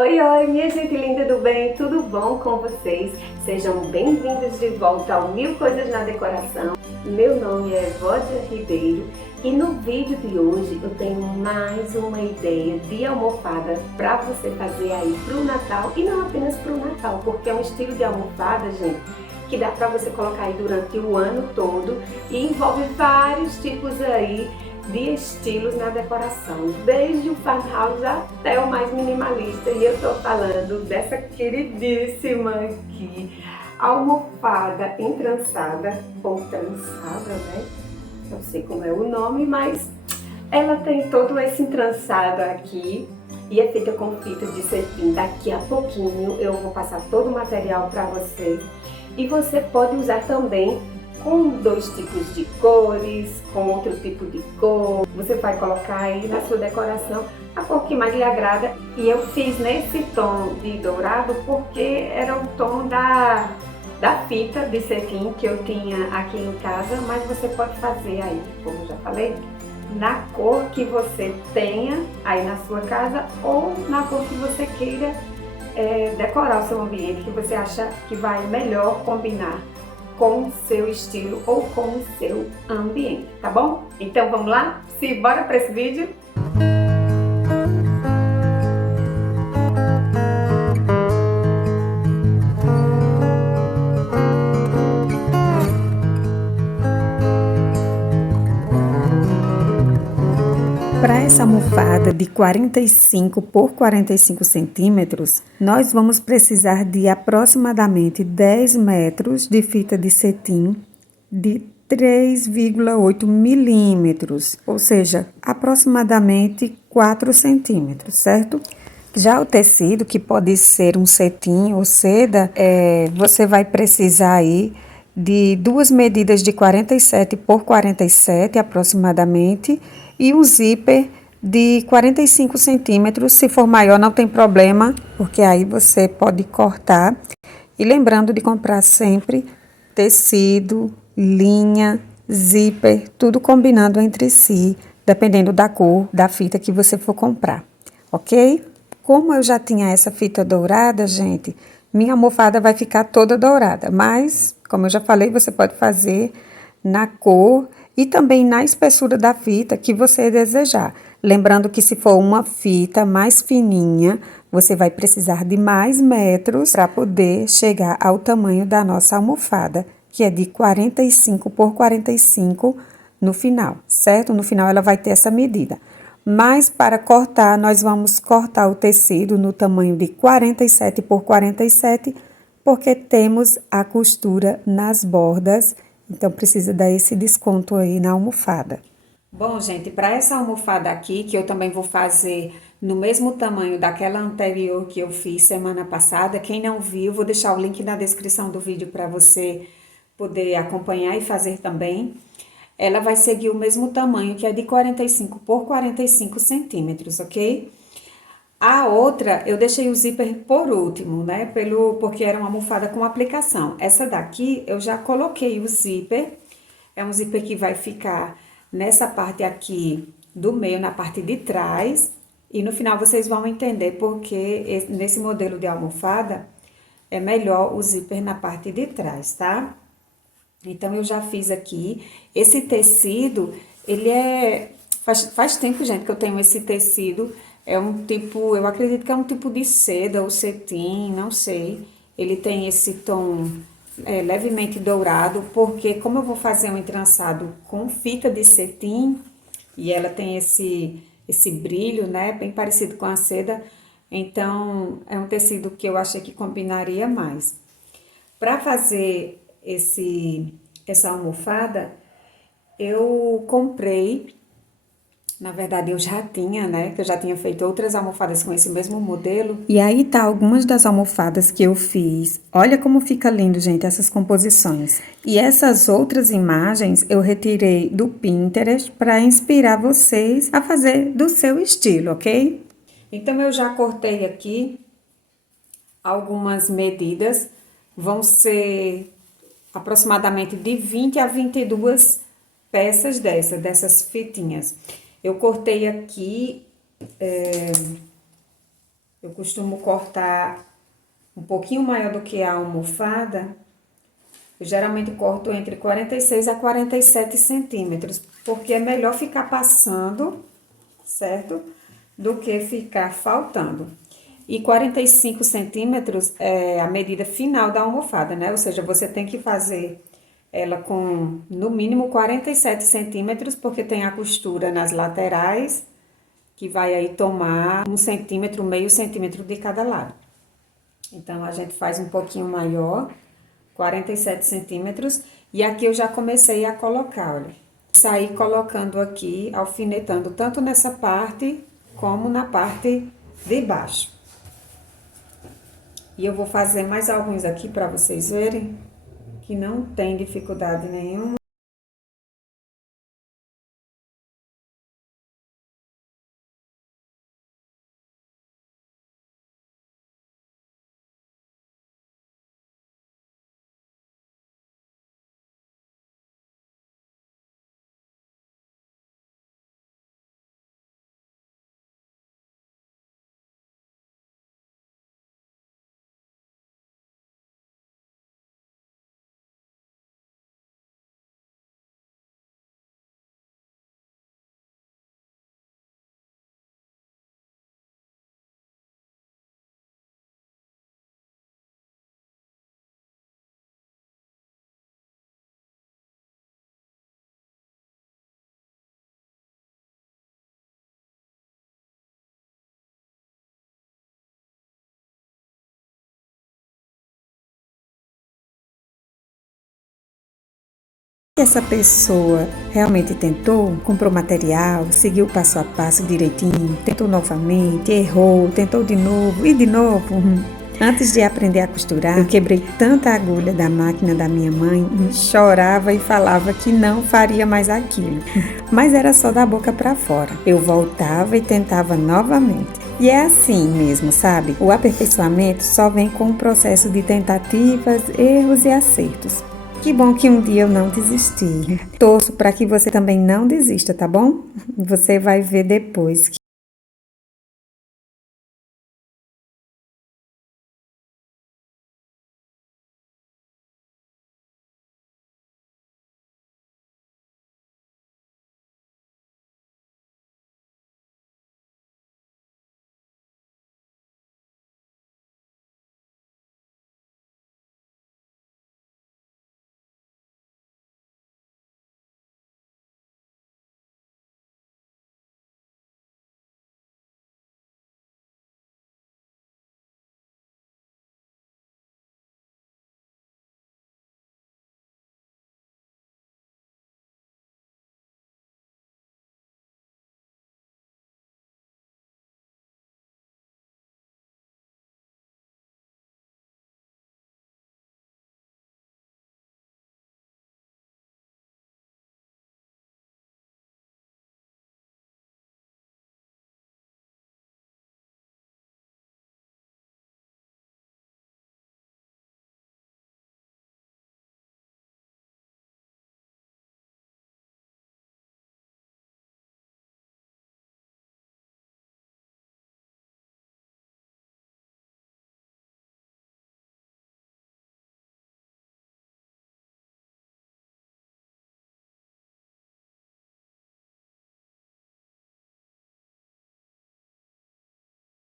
Oi, oi, minha gente linda do bem, tudo bom com vocês? Sejam bem-vindos de volta ao Mil Coisas na Decoração. Meu nome é Vódia Ribeiro e no vídeo de hoje eu tenho mais uma ideia de almofada para você fazer aí para o Natal e não apenas para o Natal, porque é um estilo de almofada, gente, que dá para você colocar aí durante o ano todo e envolve vários tipos aí de estilos na decoração, desde o farmhouse até o mais minimalista. E eu estou falando dessa queridíssima aqui, almofada entrançada, ou trançada, né? Não sei como é o nome, mas ela tem todo esse entrançado aqui e é feita com fita de cetim. Daqui a pouquinho eu vou passar todo o material para você. E você pode usar também com dois tipos de cores, com outro tipo de cor. Você vai colocar aí na sua decoração a cor que mais lhe agrada. E eu fiz nesse tom de dourado porque era o tom da fita de cetim que eu tinha aqui em casa, mas você pode fazer aí, como já falei, na cor que você tenha aí na sua casa ou na cor que você queira decorar o seu ambiente, que você acha que vai melhor combinar com o seu estilo ou com o seu ambiente, tá bom? Então vamos lá? Bora para esse vídeo? Para essa almofada de 45 por 45 centímetros, nós vamos precisar de aproximadamente 10 metros de fita de cetim de 3,8 milímetros, ou seja, aproximadamente 4 centímetros, certo? Já o tecido, que pode ser um cetim ou seda, você vai precisar aí de duas medidas de 47 por 47 aproximadamente e um zíper de 45 centímetros. Se for maior não tem problema, porque aí você pode cortar. E lembrando de comprar sempre tecido, linha, zíper, tudo combinando entre si, dependendo da cor da fita que você for comprar, ok? Como eu já tinha essa fita dourada, gente, minha almofada vai ficar toda dourada, mas, como eu já falei, você pode fazer na cor e também na espessura da fita que você desejar. Lembrando que se for uma fita mais fininha, você vai precisar de mais metros para poder chegar ao tamanho da nossa almofada, que é de 45 por 45 no final, certo? No final ela vai ter essa medida. Mas para cortar, nós vamos cortar o tecido no tamanho de 47 por 47, porque temos a costura nas bordas, então precisa dar esse desconto aí na almofada. Bom, gente, para essa almofada aqui, que eu também vou fazer no mesmo tamanho daquela anterior que eu fiz semana passada, quem não viu, vou deixar o link na descrição do vídeo para você poder acompanhar e fazer também. Ela vai seguir o mesmo tamanho, que é de 45 por 45 centímetros, ok? A outra, eu deixei o zíper por último, né? Porque era uma almofada com aplicação. Essa daqui, eu já coloquei o zíper. É um zíper que vai ficar nessa parte aqui do meio, na parte de trás. E no final vocês vão entender porque nesse modelo de almofada é melhor o zíper na parte de trás, tá? Então, eu já fiz aqui. Esse tecido, ele é... Faz tempo, gente, que eu tenho esse tecido. É um tipo, eu acredito que é um tipo de seda ou cetim, não sei. Ele tem esse tom levemente dourado, porque como eu vou fazer um entrançado com fita de cetim, e ela tem esse brilho, né, bem parecido com a seda, então é um tecido que eu achei que combinaria mais. Para fazer essa almofada, eu comprei, na verdade eu já tinha, né, que eu já tinha feito outras almofadas com esse mesmo modelo. E aí tá algumas das almofadas que eu fiz. Olha como fica lindo, gente, essas composições. E essas outras imagens eu retirei do Pinterest para inspirar vocês a fazer do seu estilo, ok? Então eu já cortei aqui algumas medidas, vão ser aproximadamente de 20 a 22 peças dessas fitinhas. Eu cortei aqui Eu costumo cortar um pouquinho maior do que a almofada. Eu geralmente corto entre 46 a 47 centímetros, porque é melhor ficar passando, certo? Do que ficar faltando. E 45 centímetros é a medida final da almofada, né? Ou seja, você tem que fazer ela com no mínimo 47 centímetros, porque tem a costura nas laterais, que vai aí tomar 1 centímetro, meio centímetro de cada lado. Então, a gente faz um pouquinho maior, 47 centímetros, e aqui eu já comecei a colocar, olha. Saí colocando aqui, alfinetando tanto nessa parte como na parte de baixo. E eu vou fazer mais alguns aqui para vocês verem que não tem dificuldade nenhuma. Essa pessoa realmente tentou, comprou material, seguiu o passo a passo direitinho, tentou novamente, errou, tentou de novo e de novo. Antes de aprender a costurar, eu quebrei tanta agulha da máquina da minha mãe, chorava e falava que não faria mais aquilo. Mas era só da boca para fora. Eu voltava e tentava novamente. E é assim mesmo, sabe? O aperfeiçoamento só vem com o processo de tentativas, erros e acertos. Que bom que um dia eu não desisti. Torço para que você também não desista, tá bom? Você vai ver depois.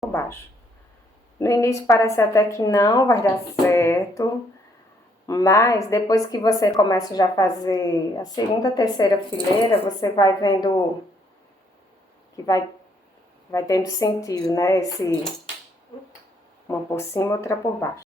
Por baixo. No início parece até que não vai dar certo, mas depois que você começa já a fazer a segunda, terceira fileira, você vai vendo que vai tendo sentido, né? Uma por cima, outra por baixo.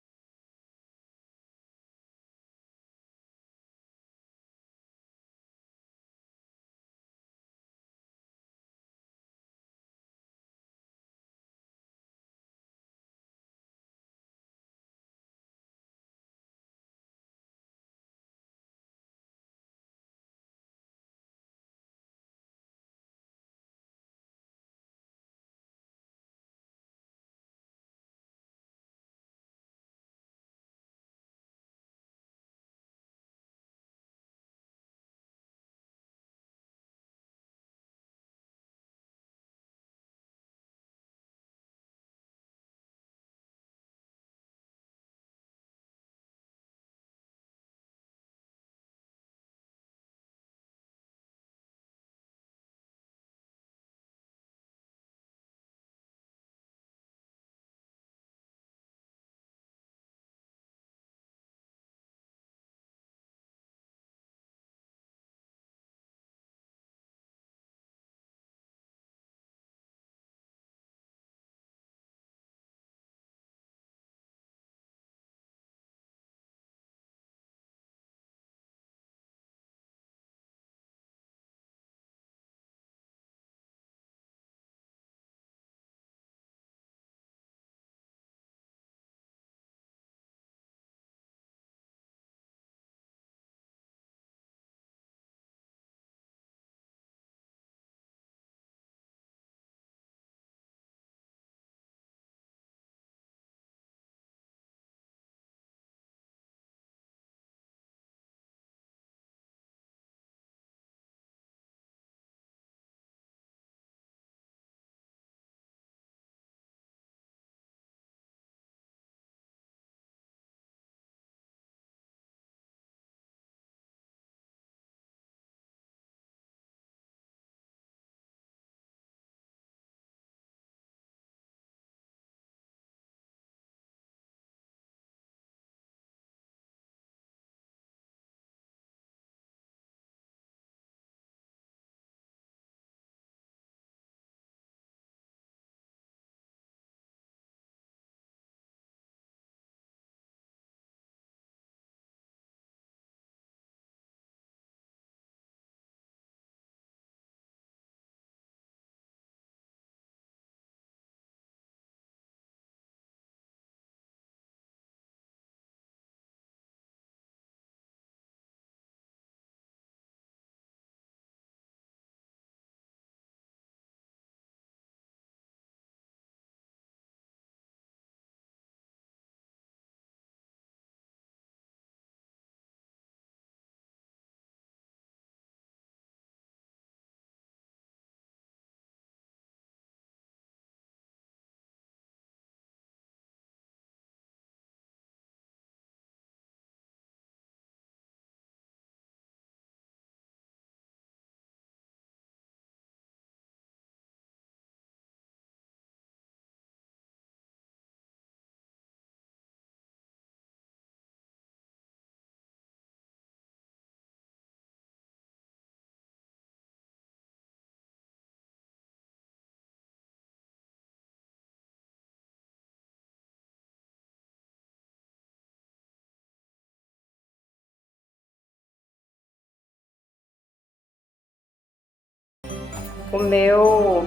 o meu,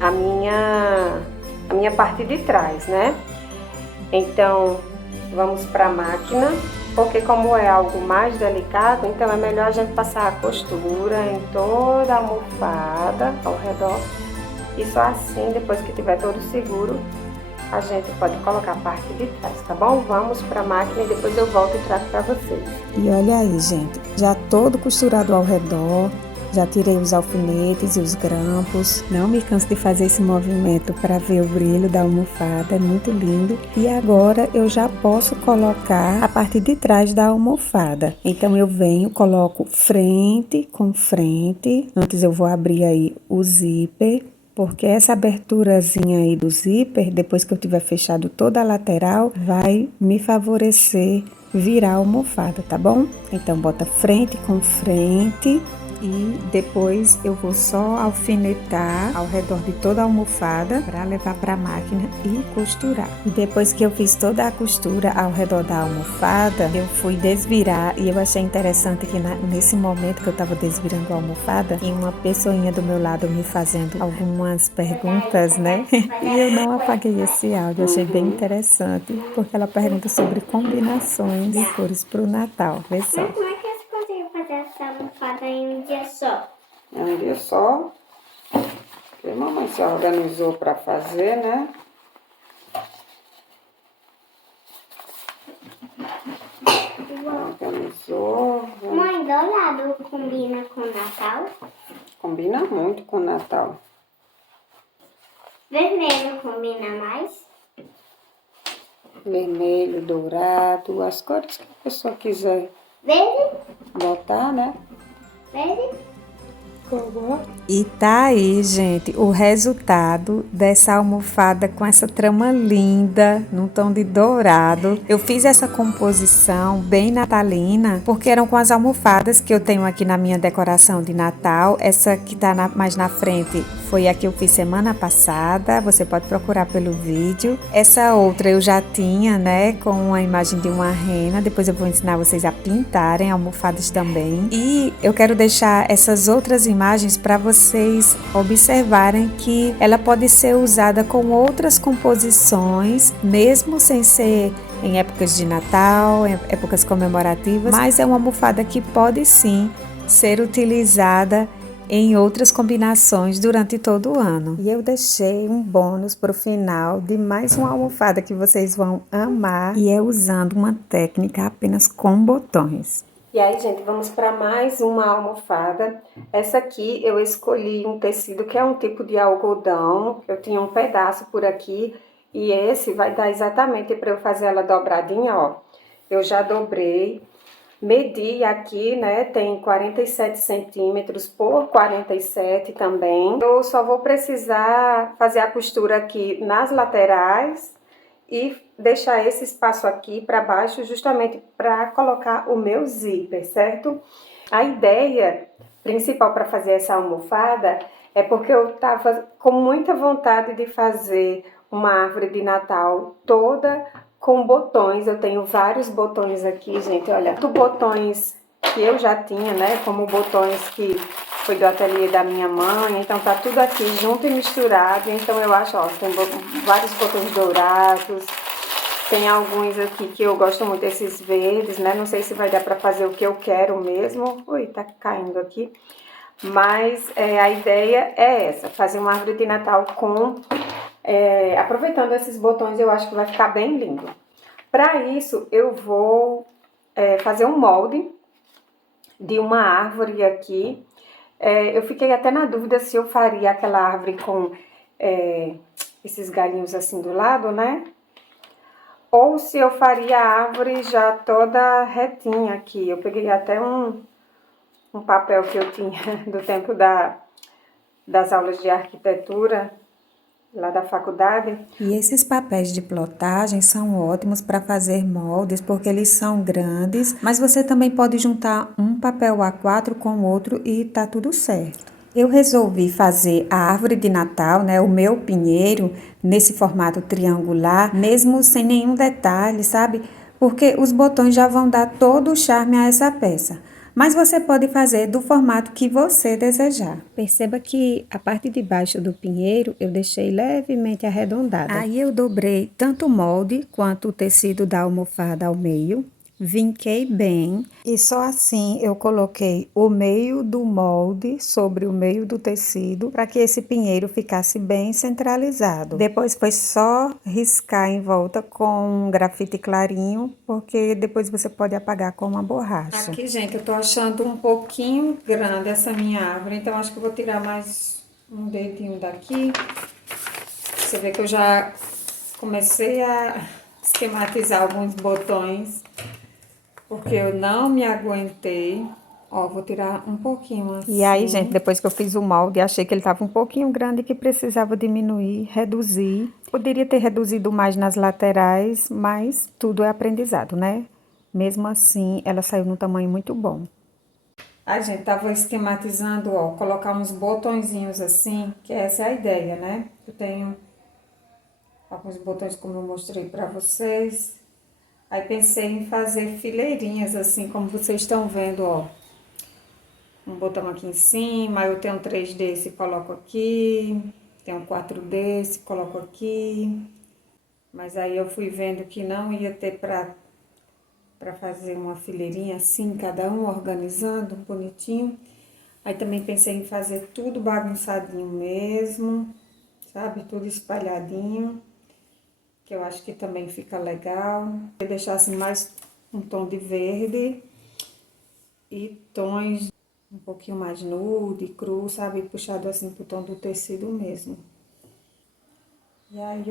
a minha parte de trás, né? Então, vamos para a máquina, porque como é algo mais delicado, então é melhor a gente passar a costura em toda a almofada ao redor. E só assim, depois que tiver todo seguro, a gente pode colocar a parte de trás, tá bom? Vamos para a máquina e depois eu volto e trago para vocês. E olha aí, gente, já todo costurado ao redor, já tirei os alfinetes e os grampos. Não me canso de fazer esse movimento para ver o brilho da almofada, é muito lindo. E agora eu já posso colocar a parte de trás da almofada. Então eu venho, coloco frente com frente. Antes eu vou abrir aí o zíper, porque essa aberturazinha aí do zíper, depois que eu tiver fechado toda a lateral, vai me favorecer virar a almofada, tá bom? Então bota frente com frente. E depois eu vou só alfinetar ao redor de toda a almofada para levar para a máquina e costurar. E depois que eu fiz toda a costura ao redor da almofada, eu fui desvirar e eu achei interessante que nesse momento que eu estava desvirando a almofada, tinha uma pessoinha do meu lado me fazendo algumas perguntas, né? E eu não apaguei esse áudio, achei bem interessante, porque ela pergunta sobre combinações de cores para o Natal. Vê só. Fazer essa almofada em um dia só. É um dia só. Que a mamãe se organizou para fazer, né? Organizou. Mãe, dourado combina com Natal? Combina muito com Natal. Vermelho combina mais? Vermelho, dourado, as cores que a pessoa quiser Verde? botar, né? Verde? E tá aí, gente, o resultado dessa almofada com essa trama linda, num tom de dourado. Eu fiz essa composição bem natalina, porque eram com as almofadas que eu tenho aqui na minha decoração de Natal. Essa que tá mais na frente foi a que eu fiz semana passada, você pode procurar pelo vídeo. Essa outra eu já tinha, né, com a imagem de uma rena. Depois eu vou ensinar vocês a pintarem almofadas também. E eu quero deixar essas outras imagens para vocês observarem que ela pode ser usada com outras composições, mesmo sem ser em épocas de Natal, em épocas comemorativas, mas é uma almofada que pode sim ser utilizada em outras combinações durante todo o ano. E eu deixei um bônus para o final de mais uma almofada que vocês vão amar, e é usando uma técnica apenas com botões. E aí, gente, vamos para mais uma almofada. Essa aqui eu escolhi um tecido que é um tipo de algodão. Eu tinha um pedaço por aqui e esse vai dar exatamente para eu fazer ela dobradinha, ó. Eu já dobrei, medi aqui, né, tem 47 centímetros por 47 também. Eu só vou precisar fazer a costura aqui nas laterais e deixar esse espaço aqui para baixo justamente para colocar o meu zíper, certo? A ideia principal para fazer essa almofada é porque eu tava com muita vontade de fazer uma árvore de Natal toda com botões. Eu tenho vários botões aqui, gente, olha, botões que eu já tinha, né, como botões que foi do ateliê da minha mãe, então tá tudo aqui junto e misturado. Então eu acho, ó, tem vários botões dourados, tem alguns aqui que eu gosto muito, esses verdes, né, não sei se vai dar pra fazer o que eu quero mesmo. Ui, tá caindo aqui. Mas a ideia é essa, fazer uma árvore de Natal com, aproveitando esses botões, eu acho que vai ficar bem lindo. Para isso, eu vou fazer um molde de uma árvore aqui. Eu fiquei até na dúvida se eu faria aquela árvore com esses galhinhos assim do lado, né? Ou se eu faria a árvore já toda retinha aqui. Eu peguei até um papel que eu tinha do tempo das aulas de arquitetura, lá da faculdade. E esses papéis de plotagem são ótimos para fazer moldes, porque eles são grandes, mas você também pode juntar um papel A4 com outro e tá tudo certo. Eu resolvi fazer a árvore de Natal, né, o meu pinheiro, nesse formato triangular, mesmo sem nenhum detalhe, sabe? Porque os botões já vão dar todo o charme a essa peça. mas você pode fazer do formato que você desejar. Perceba que a parte de baixo do pinheiro eu deixei levemente arredondada. Aí eu dobrei tanto o molde quanto o tecido da almofada ao meio. Vinquei bem e só assim eu coloquei o meio do molde sobre o meio do tecido para que esse pinheiro ficasse bem centralizado. Depois foi só riscar em volta com um grafite clarinho, porque depois você pode apagar com uma borracha. Aqui, gente, eu tô achando um pouquinho grande essa minha árvore, então acho que eu vou tirar mais um dedinho daqui. Você vê que eu já comecei a esquematizar alguns botões, porque eu não me aguentei. Ó, vou tirar um pouquinho assim. E aí, gente, depois que eu fiz o molde, achei que ele tava um pouquinho grande, que precisava diminuir, reduzir. Poderia ter reduzido mais nas laterais, mas tudo é aprendizado, né? Mesmo assim, ela saiu num tamanho muito bom. A gente tava esquematizando, ó, colocar uns botõezinhos assim, que essa é a ideia, né? Eu tenho alguns botões como eu mostrei pra vocês. Aí pensei em fazer fileirinhas assim, como vocês estão vendo, ó. Um botão aqui em cima, eu tenho 3 desse, coloco aqui. Tenho 4 desse, coloco aqui. Mas aí eu fui vendo que não ia ter pra fazer uma fileirinha assim, cada um organizando, bonitinho. Aí também pensei em fazer tudo bagunçadinho mesmo, sabe? Tudo espalhadinho, que eu acho que também fica legal. Vou deixar assim mais um tom de verde e tons um pouquinho mais nude, cru, sabe? Puxado assim pro tom do tecido mesmo. E aí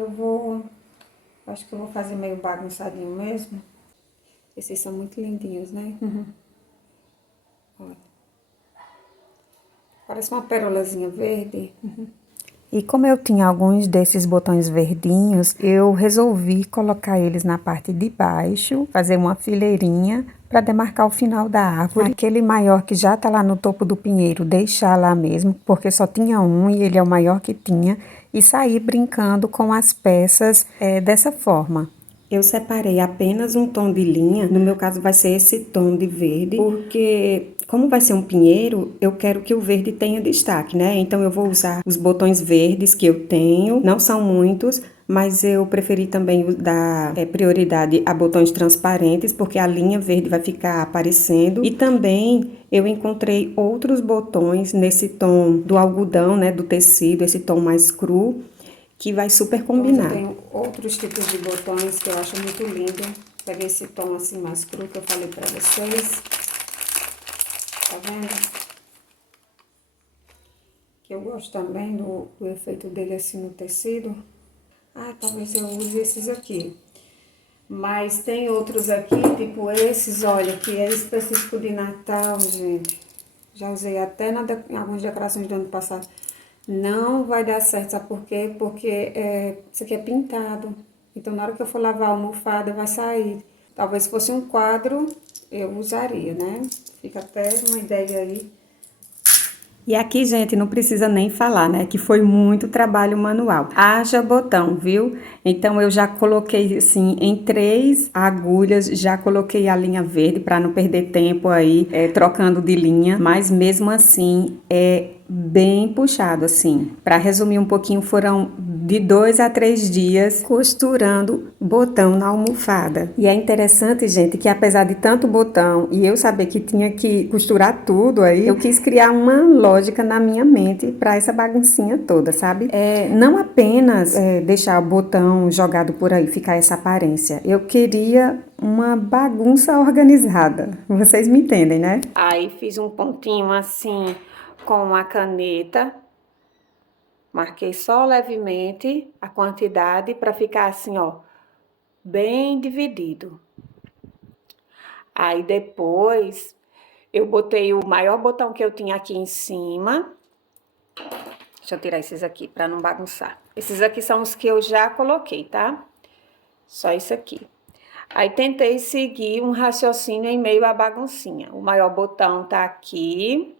acho que eu vou fazer meio bagunçadinho mesmo. Esses são muito lindinhos, né? Olha. Parece uma perolazinha verde. E como eu tinha alguns desses botões verdinhos, eu resolvi colocar eles na parte de baixo, fazer uma fileirinha para demarcar o final da árvore. Aquele maior que já tá lá no topo do pinheiro, deixar lá mesmo, porque só tinha um e ele é o maior que tinha, e sair brincando com as peças dessa forma. Eu separei apenas um tom de linha, no meu caso vai ser esse tom de verde, porque como vai ser um pinheiro, eu quero que o verde tenha destaque, né? Então eu vou usar os botões verdes que eu tenho, não são muitos, mas eu preferi também dar prioridade a botões transparentes, porque a linha verde vai ficar aparecendo. E também eu encontrei outros botões nesse tom do algodão, né, do tecido, esse tom mais cru, que vai super combinar. Eu tenho outros tipos de botões que eu acho muito lindo. Peguei esse tom assim mais cru que eu falei pra vocês. Tá vendo? Que eu gosto também do efeito dele assim no tecido. Ah, talvez eu use esses aqui. Mas tem outros aqui, tipo esses, olha, que é específico de Natal, gente. Já usei até em algumas decorações do ano passado. Não vai dar certo, sabe por quê? Porque isso aqui é pintado. Então, na hora que eu for lavar a almofada, vai sair. Talvez se fosse um quadro, eu usaria, né? Fica até uma ideia aí. E aqui, gente, não precisa nem falar, né? Que foi muito trabalho manual. Haja botão, viu? Então, eu já coloquei, assim, em 3 agulhas, já coloquei a linha verde para não perder tempo aí, trocando de linha. Mas, mesmo assim, é bem puxado, assim. Para resumir um pouquinho, foram de 2 a 3 dias costurando botão na almofada. E é interessante, gente, que apesar de tanto botão e eu saber que tinha que costurar tudo aí, eu quis criar uma lógica na minha mente para essa baguncinha toda, sabe? Não apenas deixar o botão jogado por aí, ficar essa aparência. Eu queria uma bagunça organizada. Vocês me entendem, né? Aí fiz um pontinho assim com a caneta, marquei só levemente a quantidade para ficar assim, ó, bem dividido. Aí depois eu botei o maior botão que eu tinha aqui em cima. Deixa eu tirar esses aqui para não bagunçar. Esses aqui são os que eu já coloquei, tá? Só isso aqui. Aí tentei seguir um raciocínio em meio à baguncinha. O maior botão tá aqui.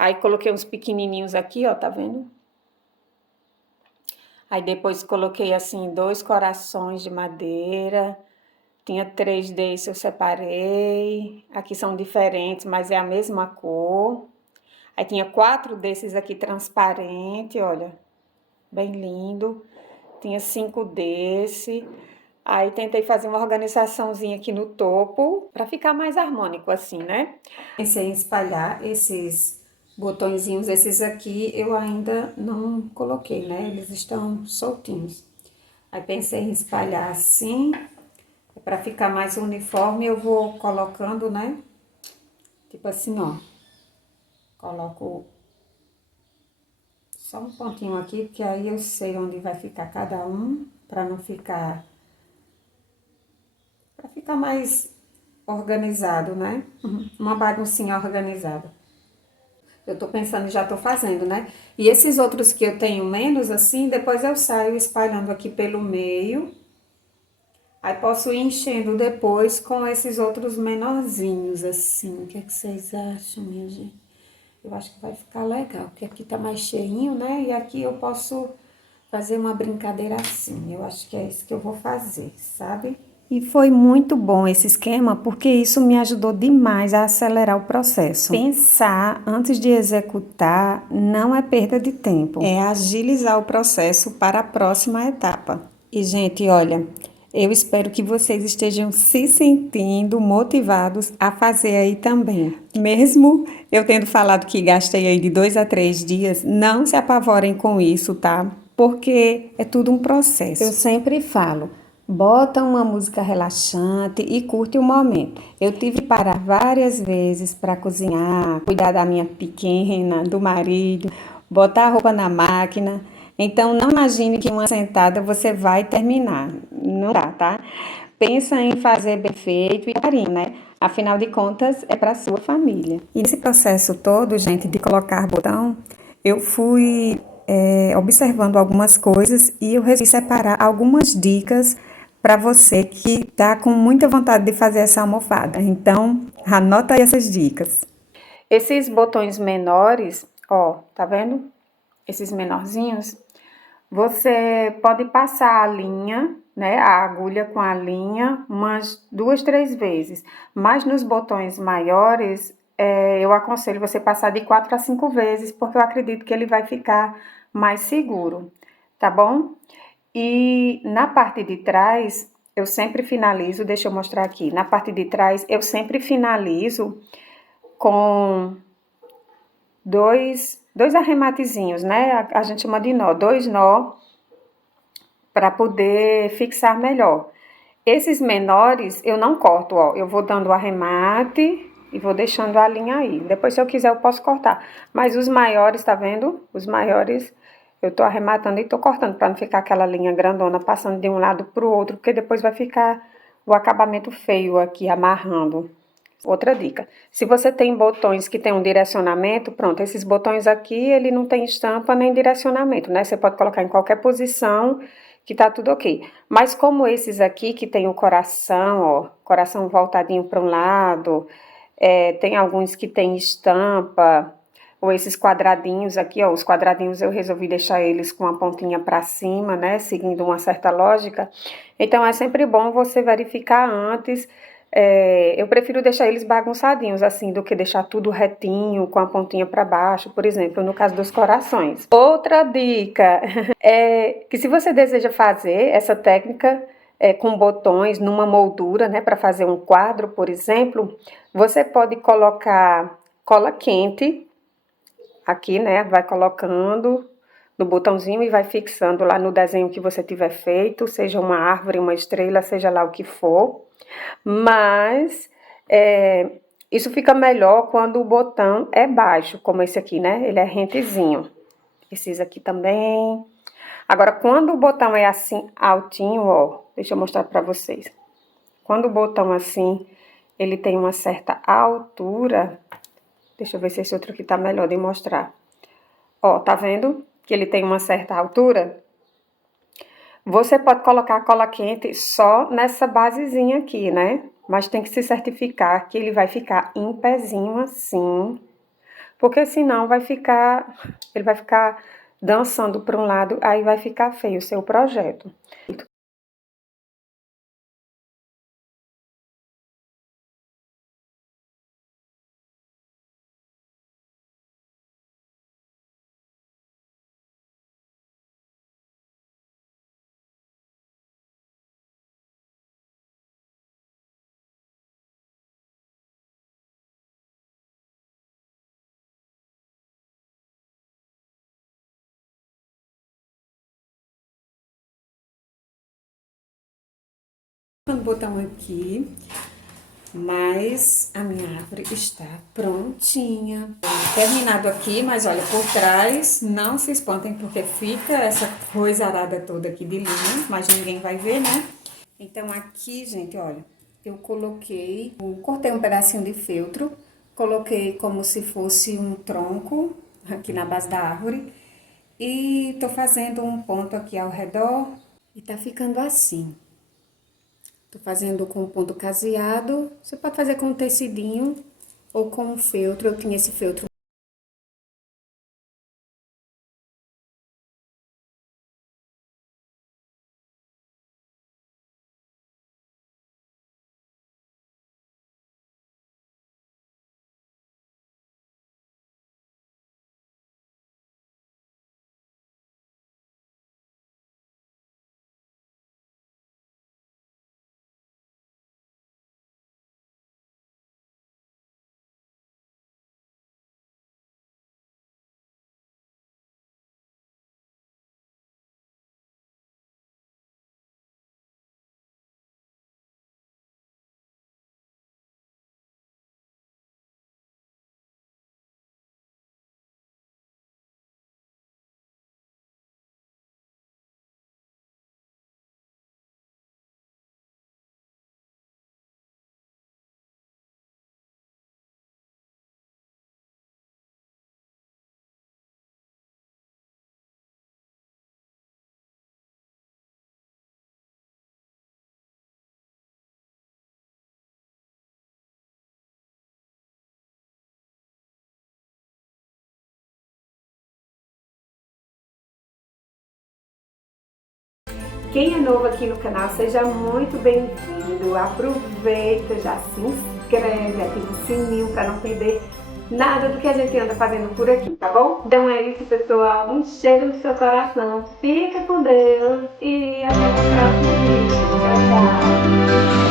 Aí coloquei uns pequenininhos aqui, ó, tá vendo? Aí depois coloquei assim 2 corações de madeira, Tinha 3 desses, eu separei. Aqui são diferentes, mas é a mesma cor. Aí tinha 4 desses aqui transparente, olha, bem lindo. Tinha 5 desse. Aí tentei fazer uma organizaçãozinha aqui no topo, para ficar mais harmônico assim, né? Pensei em espalhar esses botõezinhos, esses aqui eu ainda não coloquei, né? Eles estão soltinhos. Aí pensei em espalhar assim, para ficar mais uniforme, eu vou colocando, né? Tipo assim, ó. Coloco só um pontinho aqui, porque aí eu sei onde vai ficar cada um, para não ficar... Para ficar mais organizado, né? Uma baguncinha organizada. Eu tô pensando, já tô fazendo, né? E esses outros que eu tenho menos, assim, depois eu saio espalhando aqui pelo meio. Aí posso ir enchendo depois com esses outros menorzinhos, assim. O que é que vocês acham, minha gente? Eu acho que vai ficar legal, porque aqui tá mais cheinho, né? E aqui eu posso fazer uma brincadeira assim. Eu acho que é isso que eu vou fazer, sabe? E foi muito bom esse esquema, porque isso me ajudou demais a acelerar o processo. Pensar antes de executar não é perda de tempo, é agilizar o processo para a próxima etapa. E, gente, olha, eu espero que vocês estejam se sentindo motivados a fazer aí também. Mesmo eu tendo falado que gastei aí de 2 a 3 dias, não se apavorem com isso, tá? Porque é tudo um processo. Eu sempre falo, bota uma música relaxante e curte o momento. Eu tive que parar várias vezes para cozinhar, cuidar da minha pequena, do marido, botar a roupa na máquina. Então, não imagine que uma sentada você vai terminar. Não dá, tá? Pensa em fazer bem feito e carinho, né? Afinal de contas, é para sua família. E nesse processo todo, gente, de colocar botão, eu fui observando algumas coisas e eu resolvi separar algumas dicas para você que tá com muita vontade de fazer essa almofada. Então, anota aí essas dicas. Esses botões menores, ó, tá vendo? Esses menorzinhos, você pode passar a linha, né, a agulha com a linha, umas 2, 3 vezes. Mas nos botões maiores, eu aconselho você passar de 4 a 5 vezes, porque eu acredito que ele vai ficar mais seguro, tá bom? E na parte de trás, eu sempre finalizo, deixa eu mostrar aqui, na parte de trás, eu sempre finalizo com dois arrematezinhos, né? A gente chama de nó, 2 nó, para poder fixar melhor. Esses menores eu não corto, ó, eu vou dando o arremate e vou deixando a linha aí. Depois, se eu quiser, eu posso cortar. Mas os maiores, tá vendo? Os maiores eu tô arrematando e tô cortando, para não ficar aquela linha grandona passando de um lado pro outro, porque depois vai ficar o acabamento feio aqui, amarrando. Outra dica, se você tem botões que tem um direcionamento, pronto, esses botões aqui, ele não tem estampa nem direcionamento, né? Você pode colocar em qualquer posição que tá tudo ok. Mas como esses aqui que tem o coração, ó, coração voltadinho para um lado, tem alguns que tem estampa, ou esses quadradinhos aqui, ó, os quadradinhos eu resolvi deixar eles com a pontinha para cima, né, seguindo uma certa lógica. Então, é sempre bom você verificar antes. Eu prefiro deixar eles bagunçadinhos, assim, do que deixar tudo retinho, com a pontinha para baixo, por exemplo, no caso dos corações. Outra dica é que se você deseja fazer essa técnica com botões numa moldura, né, para fazer um quadro, por exemplo, você pode colocar cola quente aqui, né, vai colocando no botãozinho e vai fixando lá no desenho que você tiver feito, seja uma árvore, uma estrela, seja lá o que for. Mas isso fica melhor quando o botão é baixo, como esse aqui, né? Ele é rentezinho. Esses aqui também. Agora, quando o botão é assim, altinho, ó, deixa eu mostrar pra vocês. Quando o botão assim, ele tem uma certa altura, deixa eu ver se esse outro aqui tá melhor de mostrar. Ó, tá vendo que ele tem uma certa altura? Você pode colocar a cola quente só nessa basezinha aqui, né? Mas tem que se certificar que ele vai ficar em pezinho assim, porque senão ele vai ficar dançando para um lado, aí vai ficar feio o seu projeto. O botão aqui, mas a minha árvore está prontinha. Terminado aqui, mas olha, por trás, não se espantem porque fica essa coisa arada toda aqui de linha, mas ninguém vai ver, né? Então aqui, gente, olha, eu cortei um pedacinho de feltro, coloquei como se fosse um tronco aqui na base da árvore e tô fazendo um ponto aqui ao redor e tá ficando assim. Tô fazendo com ponto caseado, você pode fazer com um tecidinho ou com um feltro, eu tinha esse feltro. Quem é novo aqui no canal, seja muito bem-vindo. Aproveita, já se inscreve, ativa o sininho para não perder nada do que a gente anda fazendo por aqui, tá bom? Então é isso, pessoal. Um cheiro no seu coração. Fica com Deus e até o próximo vídeo. Tchau, tchau.